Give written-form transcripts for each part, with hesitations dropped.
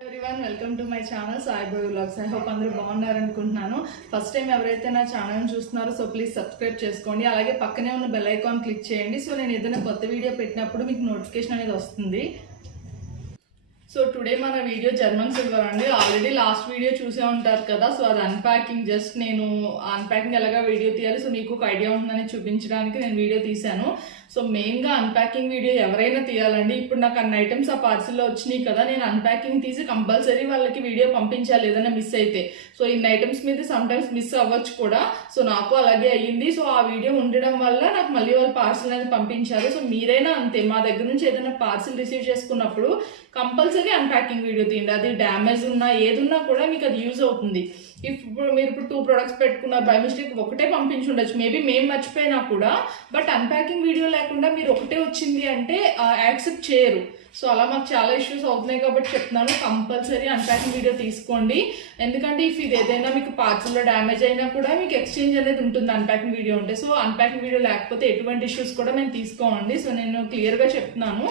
Everyone welcome to my channel Saibaba vlogs. I hope అందరూ బాగున్నారు అనుకుంటున్నాను. ఫస్ట్ టైం ఎవరైతే నా ఛానల్ చూస్తున్నారో సో ప్లీజ్ సబ్స్క్రైబ్ చేసుకోండి. అలాగే పక్కనే ఉన్న బెల్ ఐకాన్ క్లిక్ చేయండి. సో నేను ఏదైనా కొత్త వీడియో పెట్టినప్పుడు మీకు నోటిఫికేషన్ అనేది వస్తుంది. సో టుడే మన వీడియో జర్మన్ సిల్వర్ అండి. ఆల్రెడీ లాస్ట్ వీడియో చూసే ఉంటారు కదా. సో అది అన్ప్యాకింగ్, జస్ట్ నేను అన్ప్యాకింగ్ ఎలాగా వీడియో తీయాలి సో మీకు ఒక ఐడియా ఉంటుందని చూపించడానికి నేను వీడియో తీశాను. సో మెయిన్గా అన్ప్యాకింగ్ వీడియో ఎవరైనా తీయాలండి. ఇప్పుడు నాకు అన్ని ఐటమ్స్ ఆ పార్సిల్లో వచ్చినాయి కదా, నేను అన్ప్యాకింగ్ తీసి కంపల్సరీ వాళ్ళకి వీడియో పంపించాలి ఏదైనా మిస్ అయితే. సో ఇన్ని ఐటమ్స్ మీద సమ్ టైమ్స్ మిస్ అవ్వచ్చు కూడా. సో నాకు అలాగే అయ్యింది. సో ఆ వీడియో ఉండడం వల్ల నాకు మళ్ళీ వాళ్ళు పార్సిల్ అనేది పంపించారు. సో మీరైనా అంతే, మా దగ్గర నుంచి ఏదైనా పార్సిల్ రిసీవ్ చేసుకున్నప్పుడు కంపల్సరీ అన్ప్యాకింగ్ వీడియో తీయండి. అది డ్యామేజ్ ఉన్నా ఏదున్నా కూడా మీకు అది యూజ్ అవుతుంది. ఇప్పుడు మీరు ఇప్పుడు 2 ప్రొడక్ట్స్ పెట్టుకున్నారు, బై మిస్టేక్ ఒకటే పంపించి ఉండొచ్చు, మేబీ మేము మర్చిపోయినా కూడా. బట్ అన్ప్యాకింగ్ వీడియో లేకుండా మీరు ఒకటే వచ్చింది అంటే యాక్సెప్ట్ చేయరు. సో అలా మాకు చాలా ఇష్యూస్ అవుతున్నాయి కాబట్టి చెప్తున్నాను, కంపల్సరీ అన్ప్యాకింగ్ వీడియో తీసుకోండి. ఎందుకంటే ఇఫ్ ఇది ఏదైనా మీకు పార్సల్లో డ్యామేజ్ అయినా కూడా మీకు ఎక్స్చేంజ్ అనేది ఉంటుంది అన్ప్యాకింగ్ వీడియో ఉంటే. సో అన్ప్యాకింగ్ వీడియో లేకపోతే ఎటువంటి ఇష్యూస్ కూడా మేము తీసుకోండి. సో నేను క్లియర్గా చెప్తున్నాను.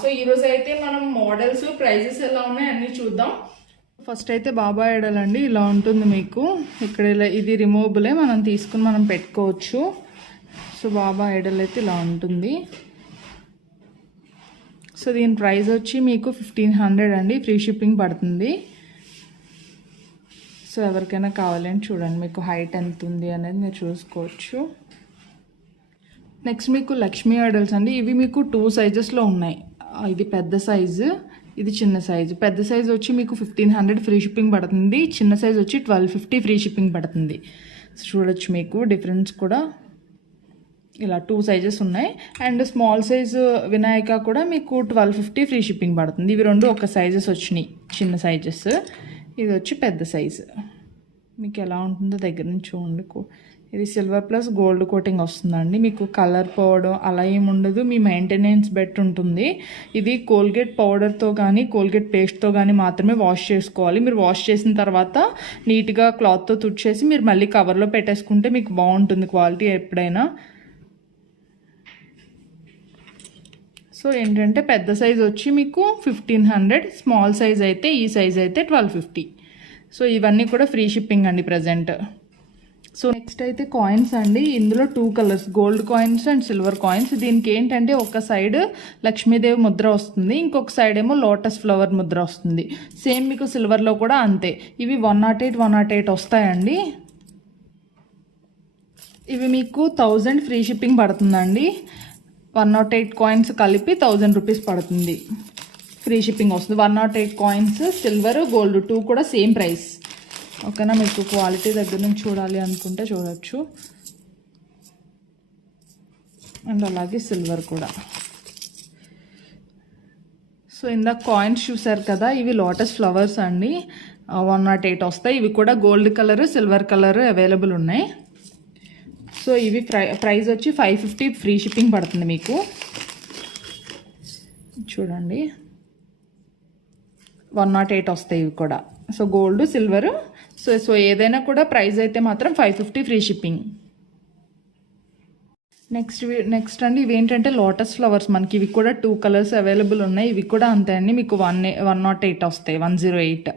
సో ఈరోజు అయితే మనం మోడల్స్, ప్రైజెస్ ఎలా ఉన్నాయి అన్నీ చూద్దాం. ఫస్ట్ అయితే బాబా ఐడల్ అండి. ఇలా ఉంటుంది మీకు. ఇక్కడ ఇలా ఇది రిమూవబులే, మనం తీసుకుని మనం పెట్టుకోవచ్చు. సో బాబా ఐడల్ అయితే ఇలా ఉంటుంది. సో దీని ప్రైస్ వచ్చి మీకు 1500 అండి. ఫ్రీ షిప్పింగ్ పడుతుంది. సో ఎవరికైనా కావాలని చూడండి, మీకు హైట్ ఎంత ఉంది అనేది మీరు చూసుకోవచ్చు. నెక్స్ట్ మీకు లక్ష్మీ ఐడల్స్ అండి. ఇవి మీకు 2 సైజెస్లో ఉన్నాయి. ఇది పెద్ద సైజు, ఇది చిన్న సైజు. పెద్ద సైజు వచ్చి మీకు 1500 ఫ్రీ షిప్పింగ్ పడుతుంది. చిన్న సైజు వచ్చి 1250 ఫ్రీ షిప్పింగ్ పడుతుంది. సో చూడొచ్చు మీకు డిఫరెన్స్ కూడా. ఇలా 2 సైజెస్ ఉన్నాయి. అండ్ స్మాల్ సైజు వినాయక కూడా మీకు 1250 ఫ్రీ షిప్పింగ్ పడుతుంది. ఇవి రెండు ఒక సైజెస్ వచ్చినాయి, చిన్న సైజెస్. ఇది వచ్చి పెద్ద సైజు. మీకు ఎలా ఉంటుందో దగ్గర నుంచి చూడండి. ఇది సిల్వర్ ప్లస్ గోల్డ్ కోటింగ్ వస్తుందండి. మీకు కలర్ పోవడం అలా ఏమి ఉండదు, మీ మెయింటెనెన్స్ బెట్ ఉంటుంది. ఇది కోల్గేట్ పౌడర్తో కానీ కోల్గేట్ పేస్ట్తో కానీ మాత్రమే వాష్ చేసుకోవాలి. మీరు వాష్ చేసిన తర్వాత నీట్గా క్లాత్తో తుడిచేసి మీరు మళ్ళీ కవర్లో పెట్టేసుకుంటే మీకు బాగుంటుంది క్వాలిటీ ఎప్పుడైనా. సో ఏంటంటే పెద్ద సైజ్ వచ్చి మీకు 1500, స్మాల్ సైజ్ అయితే ఈ సైజ్ అయితే 1250. సో ఇవన్నీ కూడా ఫ్రీ షిప్పింగ్ అండి ప్రజెంట్. సో నెక్స్ట్ అయితే కాయిన్స్ అండి. ఇందులో 2 colours, gold coins and silver coins. దీనికి ఏంటంటే ఒక సైడ్ లక్ష్మీదేవి ముద్ర వస్తుంది, ఇంకొక సైడ్ ఏమో లోటస్ ఫ్లవర్ ముద్ర వస్తుంది. సేమ్ మీకు సిల్వర్లో కూడా అంతే. ఇవి 108 వస్తాయండి. ఇవి మీకు 1000 ఫ్రీ షిప్పింగ్ పడుతుందండి. 108 కాయిన్స్ కలిపి 1000 రూపీస్ పడుతుంది. ఫ్రీ షిప్పింగ్ వస్తుంది. 108 కాయిన్స్, సిల్వర్, గోల్డ్ 2 కూడా సేమ్ ప్రైస్. ఓకేనా. మీకు క్వాలిటీ దగ్గర నుంచి చూడాలి అనుకుంటే చూడొచ్చు. అండ్ అలాగే సిల్వర్ కూడా. సో ఇందాక కాయిన్స్ చూసారు కదా, ఇవి లోటస్ ఫ్లవర్స్ అండి. 108 వస్తాయి. ఇవి కూడా gold colour, silver colour available ఉన్నాయి. సో ఇవి ప్రైస్ వచ్చి 550 ఫ్రీ షిప్పింగ్ పడుతుంది మీకు. చూడండి 108 వస్తాయి ఇవి కూడా. సో గోల్డ్, సిల్వర్, సో ఏదైనా కూడా ప్రైస్ అయితే మాత్రం 550 ఫ్రీ షిప్పింగ్. నెక్స్ట్ అండి ఇవి ఏంటంటే లోటస్ ఫ్లవర్స్. మనకి ఇవి కూడా 2 కలర్స్ అవైలబుల్ ఉన్నాయి. ఇవి కూడా అంతే అండి, మీకు 108 వస్తాయి, 108.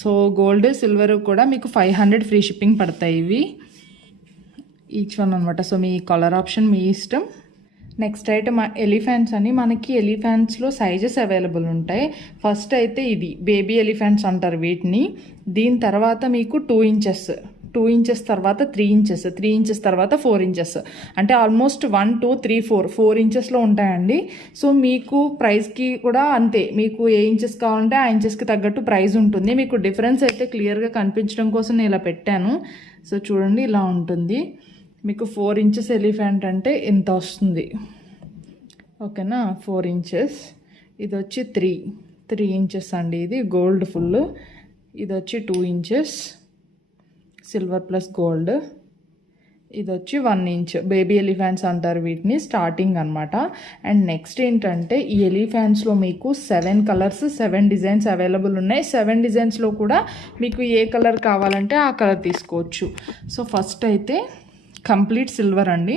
సో గోల్డ్, సిల్వర్ కూడా మీకు 500 ఫ్రీ షిప్పింగ్ పడతాయి ఇవి ఈచ్ వన్ అనమాట. సో మీ కలర్ ఆప్షన్ మీ ఇష్టం. నెక్స్ట్ ఐటమ్ ఎలిఫెంట్స్ అని. మనకి ఎలిఫెంట్స్లో సైజెస్ అవైలబుల్ ఉంటాయి. ఫస్ట్ అయితే ఇది బేబీ ఎలిఫెంట్స్ అంటారు వీటిని. దీని తర్వాత మీకు 2 ఇంచెస్ 2 ఇంచెస్ తర్వాత 3 ఇంచెస్, 3 ఇంచెస్ తర్వాత 4 ఇంచెస్, అంటే ఆల్మోస్ట్ 1 2 3 4 ఇంచెస్లో ఉంటాయండి. సో మీకు ప్రైస్కి కూడా అంతే, మీకు ఏ ఇంచెస్ కావాలంటే ఆ ఇంచెస్కి తగ్గట్టు ప్రైస్ ఉంటుంది. మీకు డిఫరెన్స్ అయితే క్లియర్గా కనిపించడం కోసం నేను ఇలా పెట్టాను. సో చూడండి ఇలా ఉంటుంది. మీకు 4 ఇంచెస్ ఎలిఫెంట్ అంటే ఇంత వస్తుంది, ఓకేనా. 4 ఇంచెస్, ఇది వచ్చి 3 ఇంచెస్ అండి, ఇది గోల్డ్ ఫుల్. ఇది వచ్చి 2 ఇంచెస్ సిల్వర్ ప్లస్ గోల్డ్. ఇది వచ్చి 1 ఇంచ్ బేబీ ఎలిఫెంట్స్ అంటారు వీటిని, స్టార్టింగ్ అనమాట. అండ్ నెక్స్ట్ ఏంటంటే ఈ ఎలిఫెంట్స్లో మీకు 7 కలర్స్ 7 డిజైన్స్ అవైలబుల్ ఉన్నాయి. 7 డిజైన్స్లో కూడా మీకు ఏ కలర్ కావాలంటే ఆ కలర్ తీసుకోవచ్చు. సో ఫస్ట్ అయితే కంప్లీట్ సిల్వర్ అండి,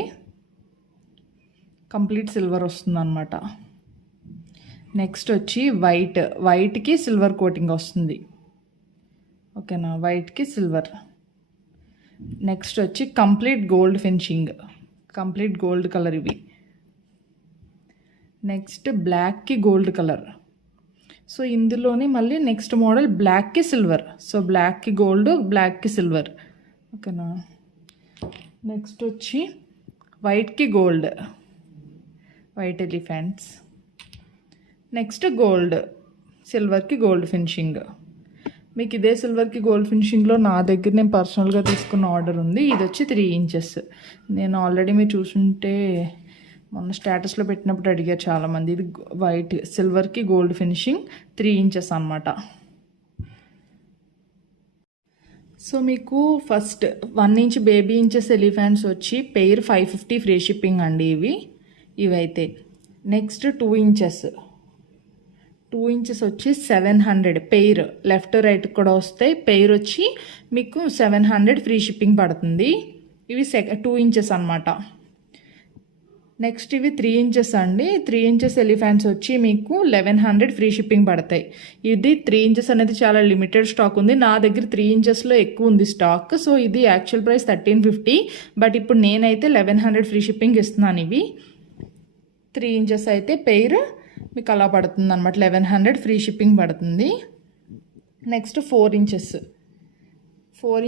కంప్లీట్ సిల్వర్ వస్తుంది అనమాట. నెక్స్ట్ వచ్చి వైట్కి సిల్వర్ కోటింగ్ వస్తుంది, ఓకేనా, వైట్కి సిల్వర్. నెక్స్ట్ వచ్చి complete gold finishing, complete gold colour ఇవి. నెక్స్ట్ బ్లాక్కి గోల్డ్ కలర్. సో ఇందులోనే మళ్ళీ నెక్స్ట్ మోడల్ బ్లాక్కి సిల్వర్. సో బ్లాక్కి గోల్డ్, బ్లాక్కి సిల్వర్, ఓకేనా. నెక్స్ట్ వచ్చి వైట్కి gold, white elephants. Next gold, సిల్వర్కి గోల్డ్ ఫినిషింగ్. మీకు ఇదే సిల్వర్కి గోల్డ్ ఫినిషింగ్లో నా దగ్గర నేను పర్సనల్గా తీసుకున్న ఆర్డర్ ఉంది. ఇది వచ్చి 3 ఇంచెస్. నేను ఆల్రెడీ మీరు చూసుంటే మొన్న స్టేటస్లో పెట్టినప్పుడు అడిగారు చాలామంది. ఇది వైట్ సిల్వర్కి గోల్డ్ ఫినిషింగ్ 3 ఇంచెస్ అనమాట. సో మీకు first 1 inch baby inches elephants వచ్చి పెయిర్ 550 ఫ్రీ షిప్పింగ్ అండి ఇవైతే. నెక్స్ట్ 2 ఇంచెస్ వచ్చి 700 పెయిర్, లెఫ్ట్ రైట్ కూడా వస్తాయి. పెయిర్ వచ్చి మీకు 700 ఫ్రీ షిప్పింగ్ పడుతుంది. ఇవి 2 ఇంచెస్ అనమాట. నెక్స్ట్ ఇవి 3 ఇంచెస్ అండి. 3 ఇంచెస్ ఎలిఫెంట్స్ వచ్చి మీకు 1100 ఫ్రీ షిప్పింగ్ పడతాయి. ఇది 3 ఇంచెస్ అనేది చాలా లిమిటెడ్ స్టాక్ ఉంది, నా దగ్గర 3 ఇంచెస్లో ఎక్కువ ఉంది స్టాక్. సో ఇది యాక్చువల్ ప్రైస్ 1350, బట్ ఇప్పుడు నేనైతే 1100 ఫ్రీ షిప్పింగ్ ఇస్తున్నాను. ఇవి 3 ఇంచెస్ అయితే పెయిర్ మీకు అలా పడుతుంది అనమాట, 1100 ఫ్రీ షిప్పింగ్ పడుతుంది. నెక్స్ట్ 4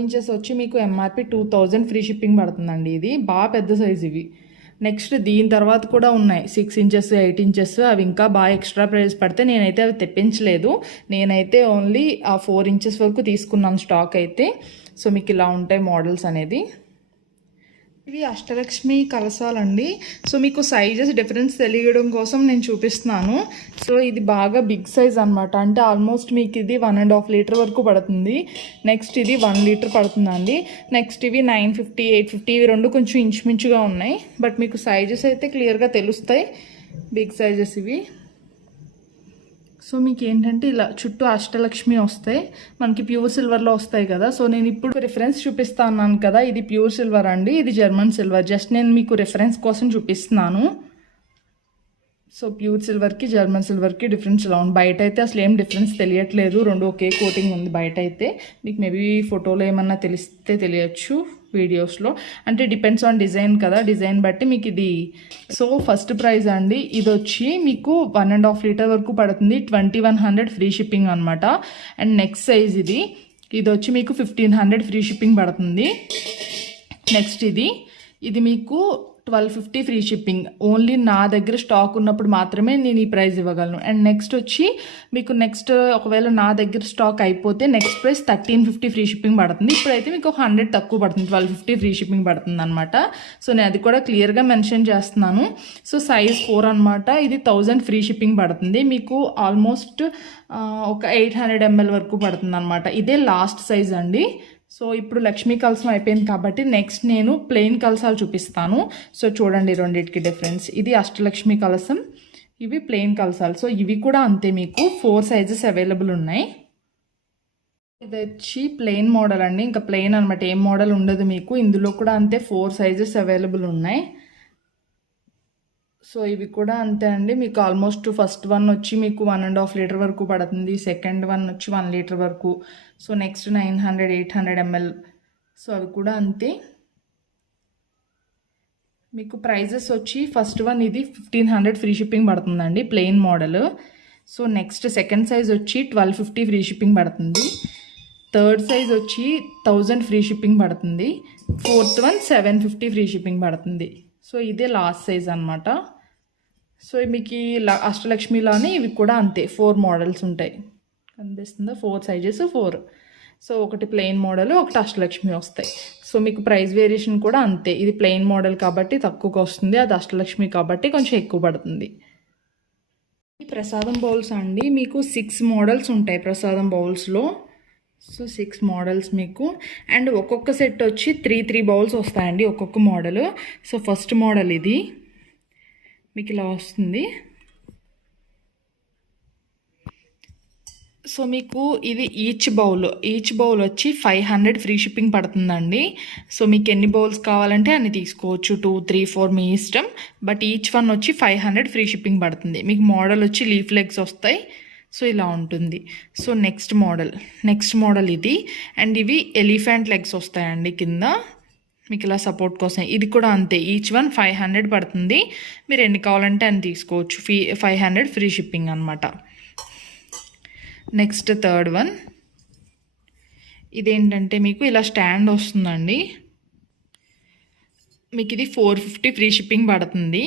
ఇంచెస్ వచ్చి మీకు ఎంఆర్పి 2000 ఫ్రీ షిప్పింగ్ పడుతుందండి. ఇది బాగా పెద్ద సైజ్ ఇవి. నెక్స్ట్ దీని తర్వాత కూడా ఉన్నాయి 6 ఇంచెస్ 8 ఇంచెస్, అవి ఇంకా బాగా ఎక్స్ట్రా ప్రైస్ పడితే నేనైతే అవి తెప్పించలేదు. నేనైతే ఓన్లీ ఆ 4 ఇంచెస్ వరకు తీసుకున్నాను స్టాక్ అయితే. సో మీకు ఇలా ఉంటాయి మోడల్స్ అనేది. ఇవి అష్టలక్ష్మి కలసాలండి. సో మీకు సైజెస్ డిఫరెన్స్ తెలియడం కోసం నేను చూపిస్తున్నాను. సో ఇది బాగా బిగ్ సైజ్ అనమాట, అంటే ఆల్మోస్ట్ మీకు ఇది 1.5 లీటర్ వరకు పడుతుంది. నెక్స్ట్ ఇది 1 లీటర్ పడుతుందండి. నెక్స్ట్ ఇవి 950 850, ఇవి రెండు కొంచెం ఇంచుమించుగా ఉన్నాయి, బట్ మీకు సైజెస్ అయితే క్లియర్గా తెలుస్తాయి, బిగ్ సైజెస్ ఇవి. సో మీకు ఏంటంటే ఇలా చుట్టూ అష్టలక్ష్మి వస్తాయి, మనకి ప్యూర్ సిల్వర్లో వస్తాయి కదా. సో నేను ఇప్పుడు రిఫరెన్స్ చూపిస్తా అన్నాను కదా, ఇది ప్యూర్ సిల్వర్ అండి, ఇది జర్మన్ సిల్వర్. జస్ట్ నేను మీకు రిఫరెన్స్ కోసం చూపిస్తున్నాను. సో ప్యూర్ సిల్వర్కి జర్మన్ సిల్వర్కి డిఫరెన్స్ ఇలా ఉంది. బయట అయితే అసలు ఏం డిఫరెన్స్ తెలియట్లేదు, రెండు ఒకే కోటింగ్ ఉంది బయట అయితే. మీకు మేబీ ఫోటోలో ఏమన్నా తెలిస్తే తెలియచ్చు, వీడియోస్లో అంటే డిపెండ్స్ ఆన్ డిజైన్ కదా, డిజైన్ బట్టి మీకు ఇది. సో ఫస్ట్ ప్రైజ్ అండి, ఇది వచ్చి మీకు 1.5 లీటర్ వరకు పడుతుంది, 2100 ఫ్రీ షిప్పింగ్ అనమాట. అండ్ నెక్స్ట్ సైజ్ ఇది వచ్చి మీకు 1500 ఫ్రీ షిప్పింగ్ పడుతుంది. నెక్స్ట్ ఇది మీకు 1250 ఫ్రీ షిప్పింగ్. ఓన్లీ నా దగ్గర స్టాక్ ఉన్నప్పుడు మాత్రమే నేను ఈ ప్రైస్ ఇవ్వగలను. అండ్ నెక్స్ట్ వచ్చి మీకు ఒకవేళ నా దగ్గర స్టాక్ అయిపోతే నెక్స్ట్ ప్రైస్ 1350 ఫ్రీ షిప్పింగ్ పడుతుంది. ఇప్పుడైతే మీకు 100 తక్కువ పడుతుంది, 1250 ఫ్రీ షిప్పింగ్ పడుతుంది అనమాట. సో నేను అది కూడా క్లియర్గా మెన్షన్ చేస్తున్నాను. సో సైజ్ 4 అనమాట, ఇది 1000 ఫ్రీ షిప్పింగ్ పడుతుంది. మీకు ఆల్మోస్ట్ ఒక 800 ml వరకు పడుతుంది అనమాట. ఇదే లాస్ట్ సైజ్ అండి. సో ఇప్పుడు లక్ష్మీ కలసం అయిపోయింది కాబట్టి నెక్స్ట్ నేను ప్లెయిన్ కలసాలు చూపిస్తాను. సో చూడండి రెండింటికి డిఫరెన్స్. ఇది అష్టలక్ష్మి కలసం, ఇవి ప్లెయిన్ కలసాలు. సో ఇవి కూడా అంతే, మీకు 4 సైజెస్ అవైలబుల్ ఉన్నాయి. ఇది వచ్చి ప్లెయిన్ మోడల్ అండి, ఇంకా ప్లెయిన్ అనమాట, ఏం మోడల్ ఉండదు మీకు. ఇందులో కూడా అంతే 4 సైజెస్ అవైలబుల్ ఉన్నాయి. సో ఇవి కూడా అంతే అండి, మీకు ఆల్మోస్ట్ ఫస్ట్ వన్ వచ్చి మీకు 1.5 లీటర్ వరకు పడుతుంది, సెకండ్ వన్ వచ్చి 1 లీటర్ వరకు. So next 900 800 ml. సో అవి కూడా అంతే. మీకు ప్రైజెస్ వచ్చి ఫస్ట్ వన్ ఇది 1500 ఫ్రీ షిప్పింగ్ పడుతుందండి, plain model. So next second size వచ్చి 1250 ఫ్రీ షిప్పింగ్ పడుతుంది. థర్డ్ సైజ్ వచ్చి 1000 ఫ్రీ షిప్పింగ్ పడుతుంది. ఫోర్త్ వన్ 750 ఫ్రీ షిప్పింగ్ పడుతుంది. సో ఇదే లాస్ట్ సైజ్ అనమాట. సో మీకు ఈ అష్టలక్ష్మిలోనే ఇవి కూడా అంతే 4 మోడల్స్ ఉంటాయి. కనిపిస్తుందా? 4 సైజెస్ 4. సో ఒకటి ప్లెయిన్ మోడల్, ఒకటి అష్టలక్ష్మి వస్తాయి. సో మీకు ప్రైస్ వేరియేషన్ కూడా అంతే. ఇది ప్లెయిన్ మోడల్ కాబట్టి తక్కువకి వస్తుంది, అది అష్టలక్ష్మి కాబట్టి కొంచెం ఎక్కువ పడుతుంది. ఈ ప్రసాదం బౌల్స్ అండి మీకు 6 మోడల్స్ ఉంటాయి ప్రసాదం బౌల్స్లో. సో 6 మోడల్స్ మీకు, అండ్ ఒక్కొక్క సెట్ వచ్చి 3 బౌల్స్ వస్తాయండి ఒక్కొక్క మోడల్. సో ఫస్ట్ మోడల్ ఇది మీకు ఇలా వస్తుంది. సో మీకు ఇది ఈచ్ బౌల్ వచ్చి 500 ఫ్రీ షిప్పింగ్ పడుతుందండి. సో మీకు ఎన్ని బౌల్స్ కావాలంటే అన్ని తీసుకోవచ్చు, 2, 3, 4 మీ ఇష్టం. బట్ ఈచ్ వన్ వచ్చి 500 ఫ్రీ షిప్పింగ్ పడుతుంది. మీకు మోడల్ వచ్చి లీఫ్ లెగ్స్ వస్తాయి. సో ఇలా ఉంటుంది. సో నెక్స్ట్ మోడల్ ఇది, అండ్ ఇవి ఎలిఫెంట్ లెగ్స్ వస్తాయండి కింద మీకు ఇలా సపోర్ట్ కోసం. ఇది కూడా అంతే, ఈచ్ వన్ 500 పడుతుంది. మీరు ఎన్ని కావాలంటే అన్ని తీసుకోవచ్చు, 500 ఫ్రీ షిప్పింగ్ అనమాట. నెక్స్ట్ థర్డ్ వన్ ఇదేంటంటే మీకు ఇలా స్టాండ్ వస్తుందండి. మీకు ఇది 450 ఫ్రీ షిప్పింగ్ పడుతుంది.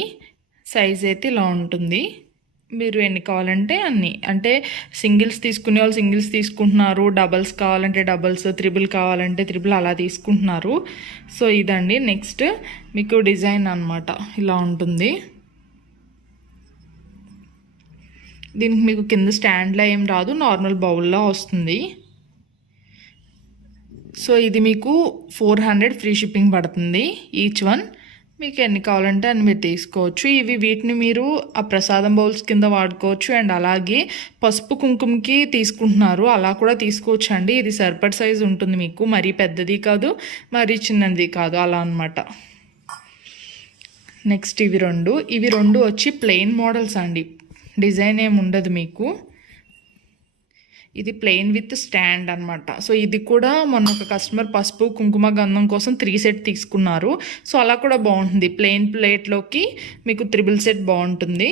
సైజ్ అయితే ఇలా ఉంటుంది. మీరు ఎన్ని కావాలంటే అన్ని, అంటే సింగిల్స్ తీసుకునే వాళ్ళు సింగిల్స్ తీసుకుంటున్నారు, డబల్స్ కావాలంటే డబల్స్, త్రిబుల్ కావాలంటే త్రిబుల్ అలా తీసుకుంటున్నారు. సో ఇదండి నెక్స్ట్ మీకు డిజైన్ అనమాట ఇలా ఉంటుంది. దీనికి మీకు కింద స్టాండ్లో ఏం రాదు, నార్మల్ బౌల్లో వస్తుంది. సో ఇది మీకు 400 ఫ్రీ షిప్పింగ్ పడుతుంది ఈచ్ వన్. మీకు ఎన్ని కావాలంటే అన్ని మీరు తీసుకోవచ్చు. వీటిని మీరు ఆ ప్రసాదం బౌల్స్ కింద వాడుకోవచ్చు, అండ్ అలాగే పసుపు కుంకుమకి తీసుకుంటున్నారు అలా కూడా తీసుకోవచ్చు అండి. ఇది సర్పడ్ సైజ్ ఉంటుంది మీకు, మరీ పెద్దది కాదు మరీ చిన్నది కాదు అలా అనమాట. నెక్స్ట్ ఇవి రెండు వచ్చి ప్లెయిన్ మోడల్స్ అండి, డిజైన్ ఏమి ఉండదు మీకు. ఇది ప్లెయిన్ విత్ స్టాండ్ అనమాట. సో ఇది కూడా మొన్న ఒక కస్టమర్ పసుపు కుంకుమ గంధం కోసం 3 సెట్ తీసుకున్నారు. సో అలా కూడా బాగుంటుంది, ప్లెయిన్ ప్లేట్లోకి మీకు 3 సెట్ బాగుంటుంది.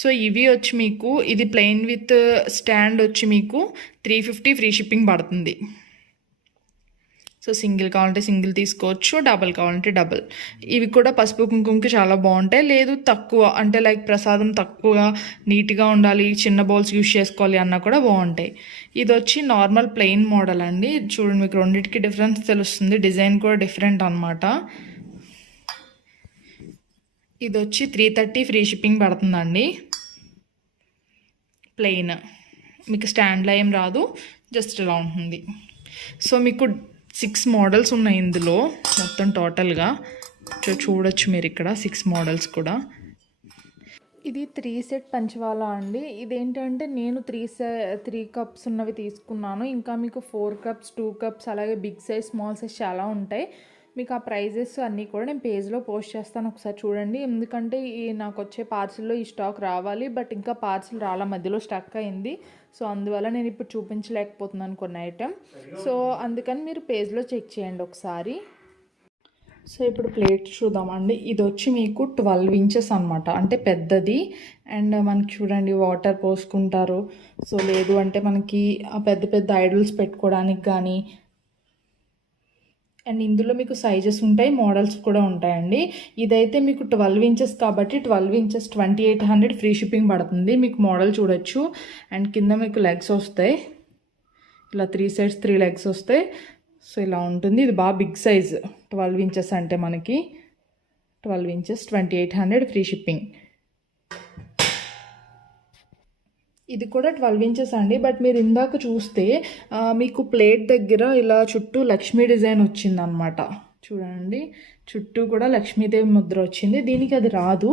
సో ఇవి వచ్చి మీకు ఇది ప్లెయిన్ విత్ స్టాండ్ వచ్చి మీకు 350 ఫ్రీ షిప్పింగ్ పడుతుంది. సో సింగిల్ కావాలంటే సింగిల్ తీసుకోవచ్చు, డబల్ కావాలంటే డబల్. ఇవి కూడా పసుపు కుంకుమకి చాలా బాగుంటాయి. లేదు తక్కువ అంటే లైక్ ప్రసాదం తక్కువ నీట్గా ఉండాలి, చిన్న బౌల్స్ యూజ్ చేసుకోవాలి అన్నా కూడా బాగుంటాయి. ఇది వచ్చి నార్మల్ ప్లెయిన్ మోడల్ అండి. చూడండి మీకు రెండింటికి డిఫరెన్స్ తెలుస్తుంది, డిజైన్ కూడా డిఫరెంట్ అనమాట. ఇది వచ్చి 330 ఫ్రీ షిప్పింగ్ పడుతుందండి. ప్లెయిన్ మీకు స్టాండ్లో ఏం రాదు, జస్ట్ ఇలా ఉంటుంది. సో మీకు 6 మోడల్స్ ఉన్నాయి ఇందులో మొత్తం టోటల్గా. చూడొచ్చు మీరు ఇక్కడ 6 మోడల్స్ కూడా. ఇది 3 సెట్ పంచవాలా అండి. ఇదేంటంటే నేను 3 కప్స్ ఉన్నవి తీసుకున్నాను. ఇంకా మీకు 4 కప్స్, 2 కప్స్, అలాగే బిగ్ సైజ్, స్మాల్ సైజ్ చాలా ఉంటాయి. మీకు ఆ ప్రైజెస్ అన్నీ కూడా నేను పేజ్లో పోస్ట్ చేస్తాను, ఒకసారి చూడండి. ఎందుకంటే నాకు వచ్చే పార్సిల్లో ఈ స్టాక్ రావాలి, బట్ ఇంకా పార్సిల్ రాలా, మధ్యలో స్టక్ అయింది. సో అందువల్ల నేను ఇప్పుడు చూపించలేకపోతున్నాను కొన్ని ఐటెం. సో అందుకని మీరు పేజ్లో చెక్ చేయండి ఒకసారి. సో ఇప్పుడు ప్లేట్ చూద్దామండి. ఇది వచ్చి మీకు 12 ఇంచెస్ అనమాట, అంటే పెద్దది. అండ్ మనకి చూడండి వాటర్ పోసుకుంటారు. సో లేదు అంటే మనకి ఆ పెద్ద పెద్ద ఐడల్స్ పెట్టుకోవడానికి కానీ. అండ్ ఇందులో మీకు సైజెస్ ఉంటాయి, మోడల్స్ కూడా ఉంటాయండి. ఇదైతే మీకు 12 ఇంచెస్ కాబట్టి 12 ఇంచెస్ 2800 ఫ్రీ షిప్పింగ్ పడుతుంది. మీకు మోడల్ చూడొచ్చు. అండ్ కింద మీకు లెగ్స్ వస్తాయి, ఇలా 3 సైడ్స్ 3 లెగ్స్ వస్తాయి. సో ఇలా ఉంటుంది. ఇది బాగా బిగ్ సైజ్, 12 ఇంచెస్ అంటే మనకి 12 ఇంచెస్ 2800 ఫ్రీ షిప్పింగ్. ఇది కూడా 12 ఇంచెస్ అండి. బట్ మీరు ఇందాక చూస్తే మీకు ప్లేట్ దగ్గర ఇలా చుట్టూ లక్ష్మీ డిజైన్ వచ్చిందనమాట. చూడండి చుట్టూ కూడా లక్ష్మీదేవి ముద్ర వచ్చింది. దీనికి అది రాదు,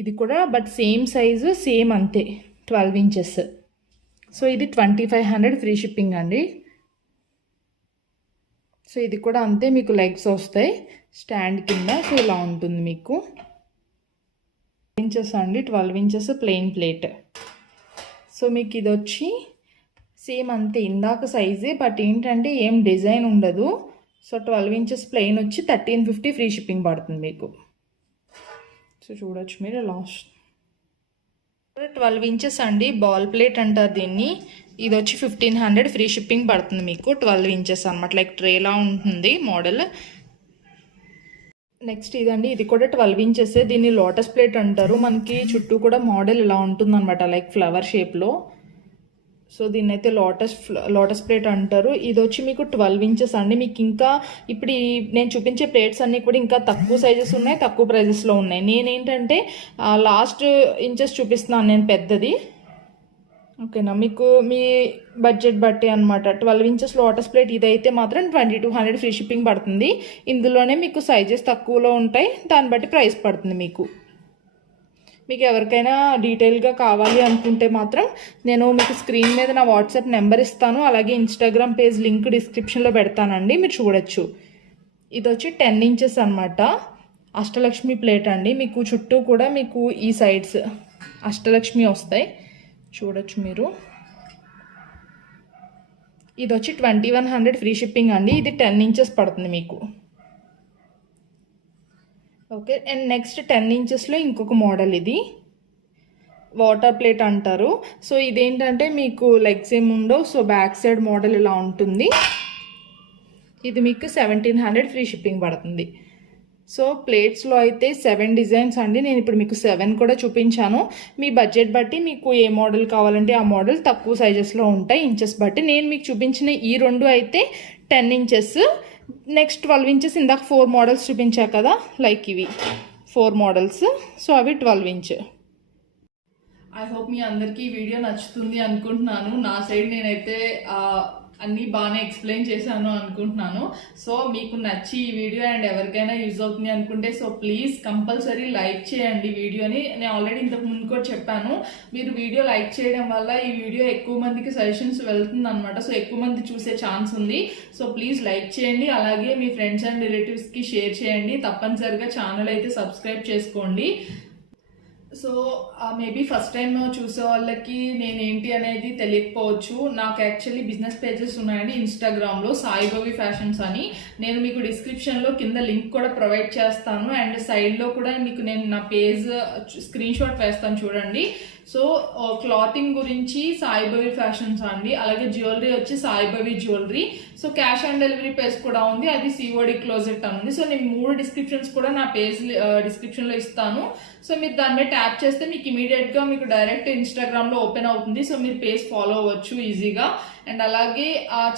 ఇది కూడా బట్ సేమ్ సైజు సేమ్ అంతే 12 ఇంచెస్. సో ఇది 2500 ఫ్రీ షిప్పింగ్ అండి. సో ఇది కూడా అంతే, మీకు లెగ్స్ వస్తాయి స్టాండ్ కింద. సో ఇలా ఉంటుంది మీకు. ఇంచెస్ అండి, 12 ఇంచెస్ ప్లెయిన్ ప్లేట్. సో మీకు ఇది వచ్చి సేమ్ అంతే ఇందాక సైజే, బట్ ఏంటంటే ఏం డిజైన్ ఉండదు. సో 12 ఇంచెస్ ప్లెయిన్ వచ్చి 1350 ఫ్రీ షిప్పింగ్ పడుతుంది మీకు. సో చూడొచ్చు మీరు లాస్ట్. 12 ఇంచెస్ అండి, బాల్ ప్లేట్ అంటారు దీన్ని. ఇది వచ్చి 1500 ఫ్రీ షిప్పింగ్ పడుతుంది మీకు. 12 ఇంచెస్ అనమాట, లైక్ ట్రేలా ఉంటుంది మోడల్. నెక్స్ట్ ఇదండి, ఇది కూడా 12 ఇంచెస్. దీన్ని లోటస్ ప్లేట్ అంటారు. మనకి చుట్టూ కూడా మోడల్ ఇలా ఉంటుందన్నమాట, లైక్ ఫ్లవర్ షేప్లో. సో దీన్ని అయితే లోటస్ ప్లేట్ అంటారు. ఇది వచ్చి మీకు 12 ఇంచెస్ అండి. మీకు ఇంకా ఇప్పుడు నేను చూపించే ప్లేట్స్ అన్నీ కూడా ఇంకా తక్కువ సైజెస్ ఉన్నాయి, తక్కువ ప్రైజెస్లో ఉన్నాయి. నేనేంటంటే లాస్ట్ ఇంచెస్ చూపిస్తున్నాను నేను పెద్దది. ఓకేనా, మీకు మీ బడ్జెట్ బట్టి అనమాట. 12 ఇంచెస్ లోటస్ ప్లేట్ ఇదైతే మాత్రం 2200 ఫ్రీ షిప్పింగ్ పడుతుంది. ఇందులోనే మీకు సైజెస్ తక్కువలో ఉంటాయి, దాన్ని బట్టి ప్రైస్ పడుతుంది మీకు. మీకు ఎవరికైనా డీటెయిల్గా కావాలి అనుకుంటే మాత్రం నేను మీకు స్క్రీన్ మీద నా వాట్సాప్ నెంబర్ ఇస్తాను, అలాగే ఇన్స్టాగ్రామ్ పేజ్ లింక్ డిస్క్రిప్షన్లో పెడతానండి, మీరు చూడొచ్చు. ఇది వచ్చి 10 ఇంచెస్ అనమాట, అష్టలక్ష్మి ప్లేట్ అండి. మీకు చుట్టూ కూడా మీకు ఈ సైడ్స్ అష్టలక్ష్మి వస్తాయి, చూడొచ్చు మీరు. ఇది వచ్చి 2100 ఫ్రీ షిప్పింగ్ అండి. ఇది 10 ఇంచెస్ పడుతుంది మీకు. ఓకే, అండ్ నెక్స్ట్ 10 ఇంచెస్లో ఇంకొక మోడల్, ఇది వాటర్ ప్లేట్ అంటారు. సో ఇదేంటంటే మీకు లెగ్స్ ఏమి ఉండవు, సో బ్యాక్ సైడ్ మోడల్ ఇలా ఉంటుంది. ఇది మీకు 1700 ఫ్రీ షిప్పింగ్ పడుతుంది. సో ప్లేట్స్లో అయితే 7 డిజైన్స్ అండి. నేను ఇప్పుడు మీకు 7 కూడా చూపించాను. మీ బడ్జెట్ బట్టి మీకు ఏ మోడల్ కావాలంటే ఆ మోడల్ తక్కువ సైజెస్లో ఉంటాయి ఇంచెస్ బట్టి. నేను మీకు చూపించిన ఈ రెండు అయితే 10 ఇంచెస్. నెక్స్ట్ 12 ఇంచెస్, ఇందాక 4 మోడల్స్ చూపించా కదా, లైక్ ఇవి 4 మోడల్స్. సో అవి 12 ఇంచ్. ఐ హోప్ మీ అందరికీ ఈ వీడియో నచ్చుతుంది అనుకుంటున్నాను. నా సైడ్ నేనైతే అన్నీ బాగానే ఎక్స్ప్లెయిన్ చేశాను అనుకుంటున్నాను. సో మీకు నచ్చి ఈ వీడియో అండ్ ఎవరికైనా యూజ్ అవుతుంది అనుకుంటే సో ప్లీజ్ కంపల్సరీ లైక్ చేయండి వీడియోని. నేను ఆల్రెడీ ఇంతకు ముందు కూడా చెప్పాను, మీరు వీడియో లైక్ చేయడం వల్ల ఈ వీడియో ఎక్కువ మందికి సజెషన్స్ వెళ్తుంది అనమాట. సో ఎక్కువ మంది చూసే ఛాన్స్ ఉంది. సో ప్లీజ్ లైక్ చేయండి, అలాగే మీ ఫ్రెండ్స్ అండ్ రిలేటివ్స్కి షేర్ చేయండి. తప్పనిసరిగా ఛానల్ అయితే సబ్స్క్రైబ్ చేసుకోండి. సో మేబీ ఫస్ట్ టైం చూసే వాళ్ళకి నేనేంటి అనేది తెలియకపోవచ్చు. నాకు యాక్చువల్లీ బిజినెస్ పేజెస్ ఉన్నాయండి ఇన్స్టాగ్రామ్లో, సాయిభవి ఫ్యాషన్స్ అని. నేను మీకు డిస్క్రిప్షన్లో కింద లింక్ కూడా ప్రొవైడ్ చేస్తాను, అండ్ సైడ్లో కూడా మీకు నేను నా పేజ్ స్క్రీన్ షాట్ వేస్తాను చూడండి. సో క్లాతింగ్ గురించి సాయిభవి ఫ్యాషన్స్ అండి, అలాగే జ్యువెలరీ వచ్చి Saibhavi jewellery. So cash on delivery page కూడా ఉంది, అది సిఓడి క్లోజెట్ అని ఉంది. సో నేను 3 డిస్క్రిప్షన్స్ కూడా నా పేజ్ డిస్క్రిప్షన్లో ఇస్తాను. సో మీరు దాని మీద ట్యాప్ చేస్తే మీకు ఇమీడియట్గా మీకు డైరెక్ట్ ఇన్స్టాగ్రామ్లో ఓపెన్ అవుతుంది. సో మీరు పేజ్ ఫాలో అవ్వచ్చు ఈజీగా. అండ్ అలాగే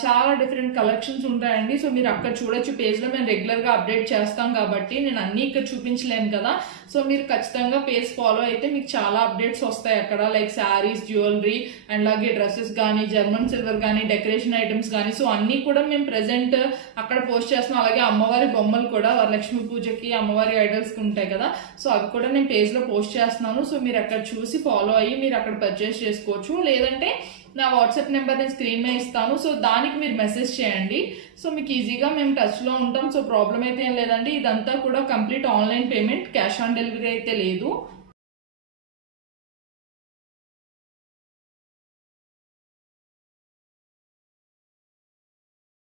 చాలా డిఫరెంట్ కలెక్షన్స్ ఉంటాయండి. సో మీరు అక్కడ చూడొచ్చు పేజ్లో. మేము రెగ్యులర్గా అప్డేట్ చేస్తాం కాబట్టి నేను అన్నీ ఇక్కడ చూపించలేను కదా. సో మీరు ఖచ్చితంగా పేజ్ ఫాలో అయితే మీకు చాలా అప్డేట్స్ వస్తాయి అక్కడ, లైక్ శారీస్, జ్యువెలరీ, అండ్ అలాగే డ్రెస్సెస్ కానీ, జర్మన్ సిల్వర్ కానీ, డెకరేషన్ ఐటమ్స్ కానీ. సో అన్నీ కూడా మేము ప్రెసెంట్ అక్కడ పోస్ట్ చేస్తున్నాం. అలాగే అమ్మవారి బొమ్మలు కూడా వరలక్ష్మి పూజకి అమ్మవారి ఐడల్స్కి ఉంటాయి కదా, సో అవి కూడా నేను పేజ్లో పోస్ట్ చేస్తున్నాను. సో మీరు అక్కడ చూసి ఫాలో అయ్యి మీరు అక్కడ పర్చేస్ చేసుకోవచ్చు. లేదంటే నా వాట్సాప్ నెంబర్ నేను స్క్రీన్ మీద ఇస్తాను, సో దానికి మీరు మెసేజ్ చేయండి. సో మీకు ఈజీగా మేము టచ్లో ఉంటాం. సో ప్రాబ్లం అయితే ఏం లేదండి. ఇదంతా కూడా complete online payment, cash on delivery అయితే లేదు.